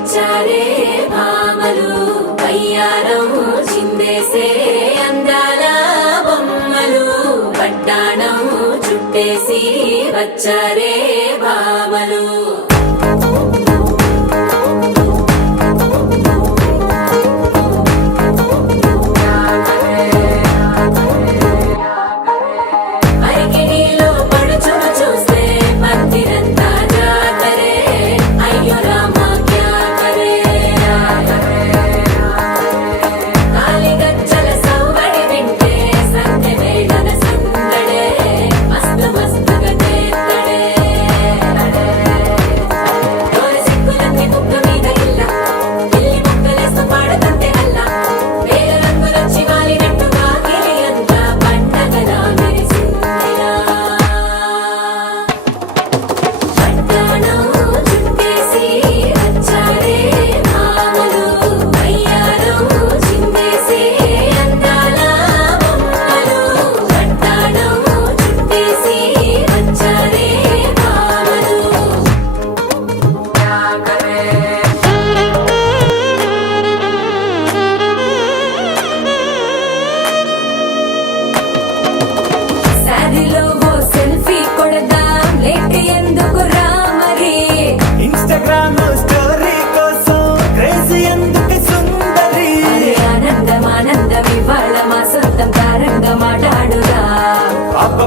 వచ్చారే భామలు వయ్యారం చిందేసే అందాల బొమ్మలు పట్టాణం చుట్టేసి వచ్చారే భామలు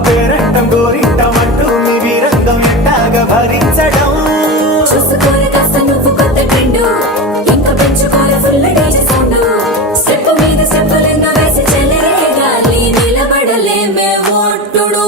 పేరంటం గోరింటమంటూ మీ వీరంగం ఎట్టాగా భరించడం చూసుకోని కాస్త నువ్వు కొత్త ట్రెండు ఇంకా పెంచుకోలే ఫుల్ డేజీ సౌండ్ స్టెప్ మీద స్టెప్పులెన్నో వేసి చెలరే గాలి నిలబడలేమే ఓట్టుడు